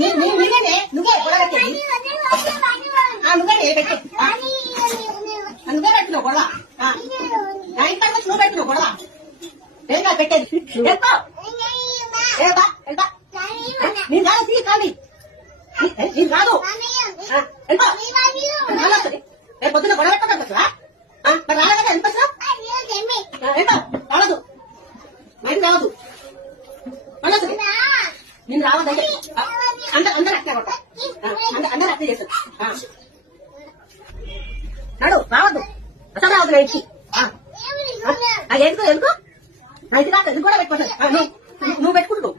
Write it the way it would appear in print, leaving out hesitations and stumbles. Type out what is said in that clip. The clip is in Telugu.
నువ్వే గొడవ పెట్టేది నువ్వే పెట్టు నువ్వే పెట్టినావు గొడవ నా ఇంట్లో నువ్వు పెట్టినావు గొడవ ఏం కాదు పెట్టేది నేను రాదు తీ కానీ నేను రాదు రేపు పొద్దున్న గొడవ పెట్టదా మరి రాలే కదా ఎంత రావద్దు మరి రావద్దు నేను రావద్దు అందరూ అట్లా కొట్ట అందరూ అట్లా చేస్తారు నడు రావద్దు అసలు రావద్దు నా ఇంటికి ఎందుకు ఎందుకు నా ఇంటి రాక ఎందుకు కూడా పెట్టుకోలేదు నువ్వు పెట్టుకుంటున్నావు